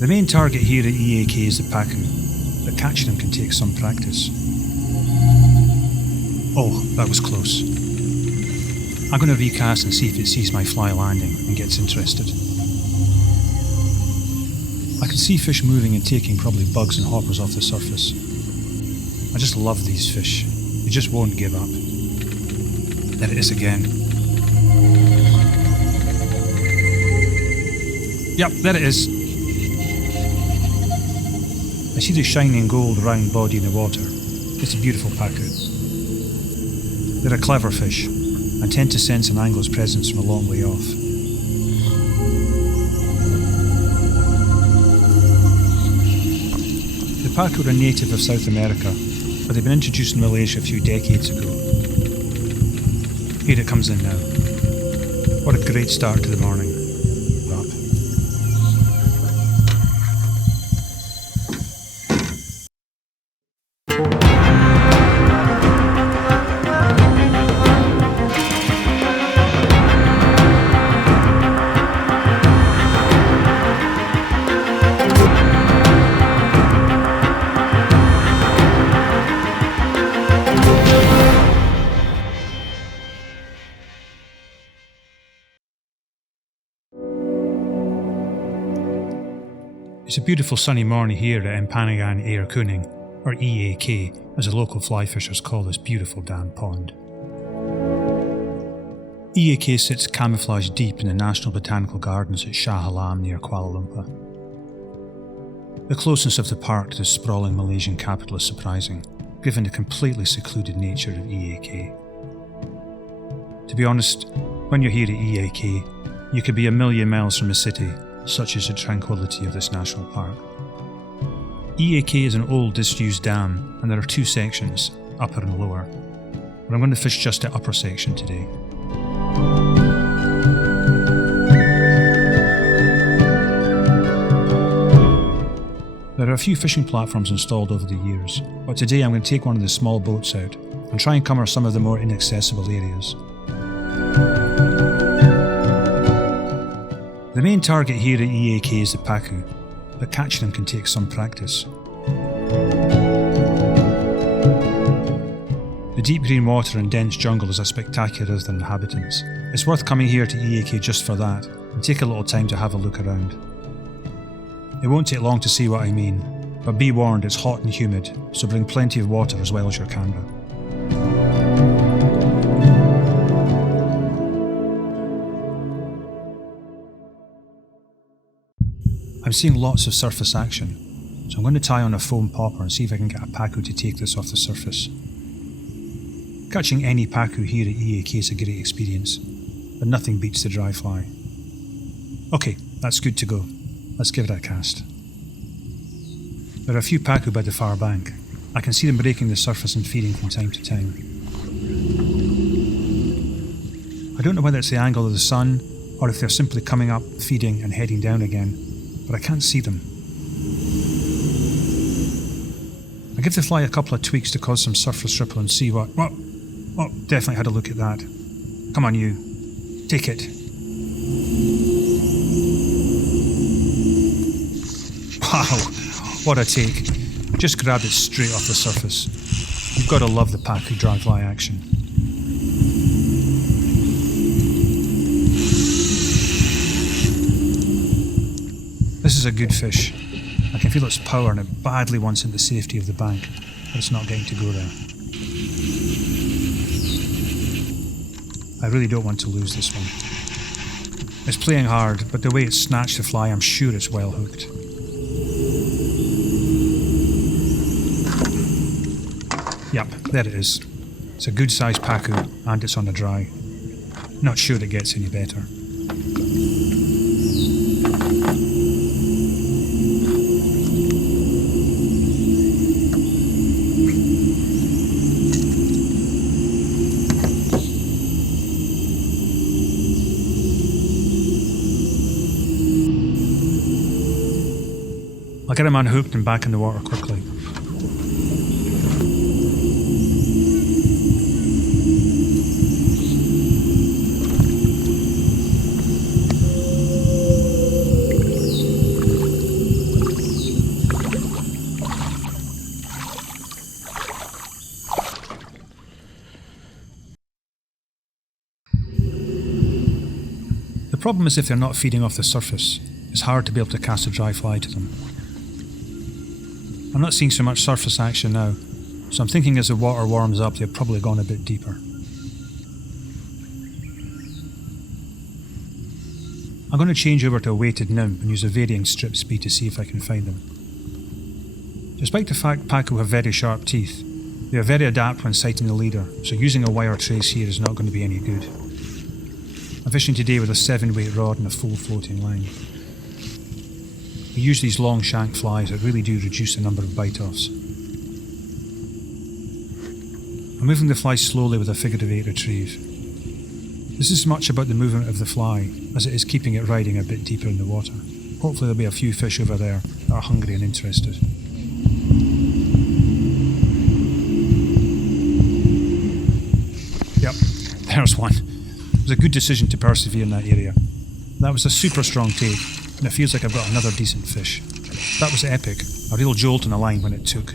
The main target here at EAK is the Pacu, but catching them can take some practice. Oh, that was close. I'm going to recast and see if it sees my fly landing and gets interested. I can see fish moving and taking probably bugs and hoppers off the surface. I just love these fish. They just won't give up. There it is again. Yep, there it is. I see the shining gold round body in the water. It's a beautiful Pacu. They're a clever fish and tend to sense an angler's presence from a long way off. The Pacu are a native of South America, but they've been introduced in Malaysia a few decades ago. Here it comes in now. What a great start to the morning. Wrap. It's a beautiful sunny morning here at Empangan Air Kuning, or EAK, as the local fly fishers call this beautiful damn pond. EAK sits camouflaged deep in the National Botanical Gardens at Shah Alam near Kuala Lumpur. The closeness of the park to the sprawling Malaysian capital is surprising, given the completely secluded nature of EAK. To be honest, when you're here at EAK, you could be a million miles from a city, such is the tranquillity of this national park. EAK is an old disused dam, and there are two sections, upper and lower, but I'm going to fish just the upper section today. There are a few fishing platforms installed over the years, but today I'm going to take one of the small boats out and try and cover some of the more inaccessible areas. The main target here at EAK is the Pacu, but catching them can take some practice. The deep green water and dense jungle is as spectacular as the inhabitants. It's worth coming here to EAK just for that, and take a little time to have a look around. It won't take long to see what I mean, but be warned it's hot and humid, so bring plenty of water as well as your camera. I'm seeing lots of surface action, so I'm going to tie on a foam popper and see if I can get a Pacu to take this off the surface. Catching any Pacu here at EAK is a great experience, but nothing beats the dry fly. Okay, that's good to go. Let's give it a cast. There are a few Pacu by the far bank. I can see them breaking the surface and feeding from time to time. I don't know whether it's the angle of the sun, or if they're simply coming up, feeding and heading down again, but I can't see them. I give the fly a couple of tweaks to cause some surface ripple and see what... Oh, definitely had a look at that. Come on you, take it. Wow, what a take. Just grabbed it straight off the surface. You've got to love the Pacu dry fly action. This is a good fish. I can feel its power and it badly wants in the safety of the bank, but it's not getting to go there. I really don't want to lose this one. It's playing hard, but the way it snatched the fly, I'm sure it's well hooked. Yep, there it is. It's a good sized Pacu and it's on the dry. Not sure it gets any better. I'll get him unhooked and back in the water quickly. problem is if they're not feeding off the surface, it's hard to be able to cast a dry fly to them. I'm not seeing so much surface action now, so I'm thinking as the water warms up they've probably gone a bit deeper. I'm going to change over to a weighted nymph and use a varying strip speed to see if I can find them. Despite the fact Pacu have very sharp teeth, they are very adept when sighting the leader, so using a wire trace here is not going to be any good. I'm fishing today with a 7-weight rod and a full floating line. We use these long shank flies that really do reduce the number of bite-offs. I'm moving the fly slowly with a figure-of-8 retrieve. This is as much about the movement of the fly as it is keeping it riding a bit deeper in the water. Hopefully there'll be a few fish over there that are hungry and interested. Yep, there's one. It was a good decision to persevere in that area. That was a super strong take, and it feels like I've got another decent fish. That was epic, a real jolt in the line when it took.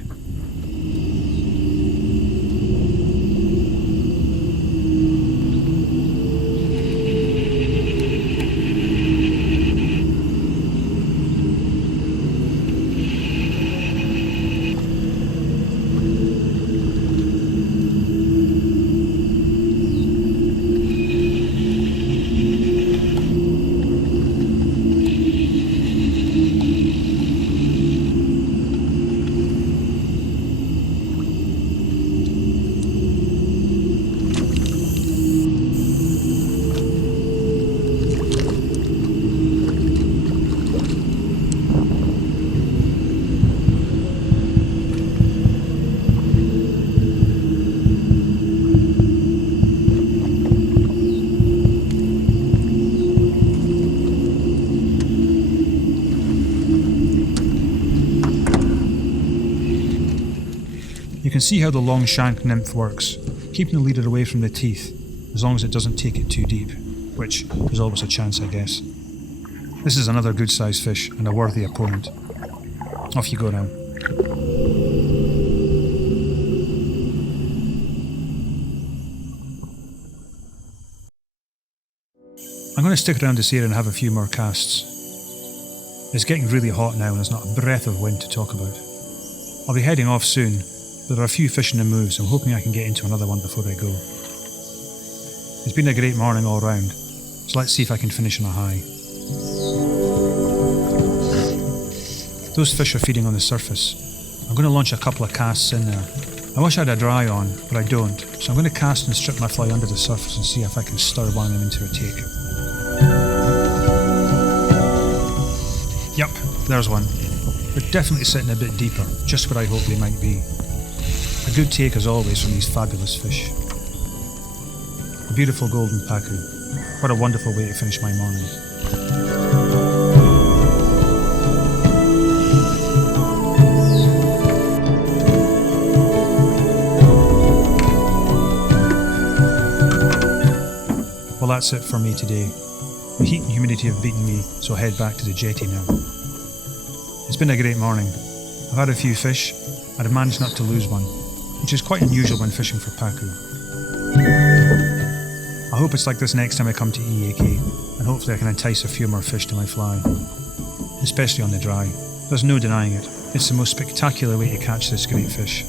You can see how the long shank nymph works, keeping the leader away from the teeth, as long as it doesn't take it too deep, which there's always a chance, I guess. This is another good sized fish and a worthy opponent. Off you go now. I'm going to stick around this area and have a few more casts. It's getting really hot now and there's not a breath of wind to talk about. I'll be heading off soon. There are a few fish in the move, so I'm hoping I can get into another one before I go. It's been a great morning all round, so let's see if I can finish on a high. Those fish are feeding on the surface. I'm going to launch a couple of casts in there. I wish I had a dry on, but I don't, so I'm going to cast and strip my fly under the surface and see if I can stir one of them into a take. Yep, there's one. They're definitely sitting a bit deeper, just where I hope they might be. A good take as always from these fabulous fish. A beautiful golden pacu. What a wonderful way to finish my morning. Well, that's it for me today. The heat and humidity have beaten me, so I'll head back to the jetty now. It's been a great morning. I've had a few fish, and I've managed not to lose one, which is quite unusual when fishing for pacu. I hope it's like this next time I come to EAK, and hopefully I can entice a few more fish to my fly. Especially on the dry. There's no denying it. It's the most spectacular way to catch this great fish.